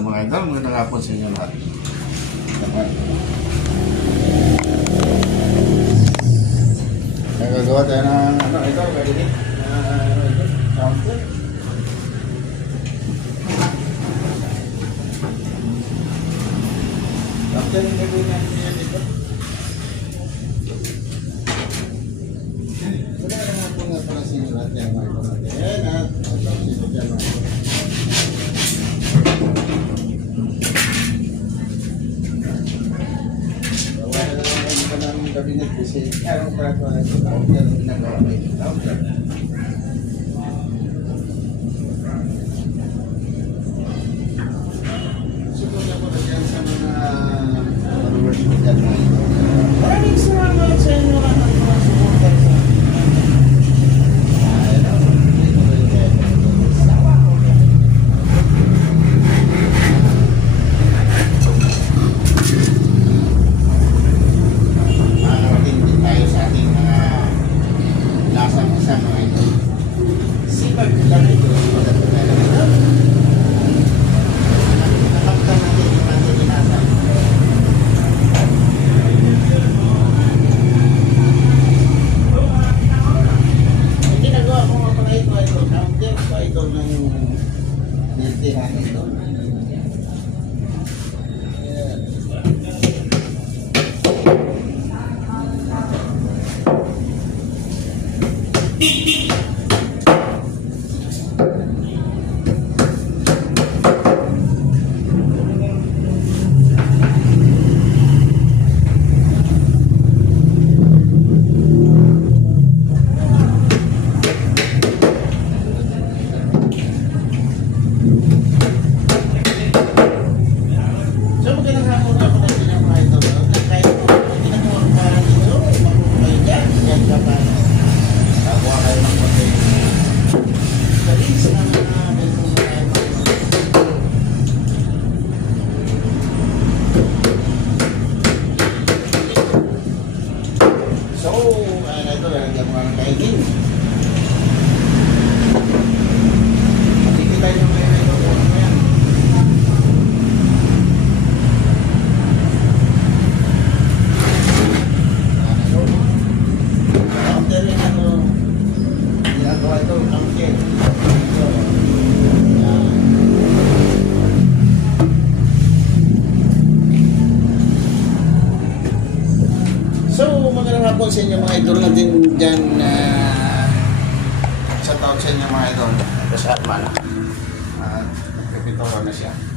mga idol. Magandang hapon sa inyo lahat. Nagagawa tayo ng ito, kadinig. Counter. Counter yung gagawin natin yan dito. Wala naman po nga pala sinulat yan mga ito natin. Ayan at sinulat yan mga ito. Kabinet kasi ang para ito counter ang ginagawa ko ito. Counter. Siguro ko na dyan sa mga followers ko dyan. Maraming salamat sa inyo lang ang mga supporter sa sa inyo mga idol na din dyan sa taon sa inyo mga idol. Kasi at man, kapitoran na siya.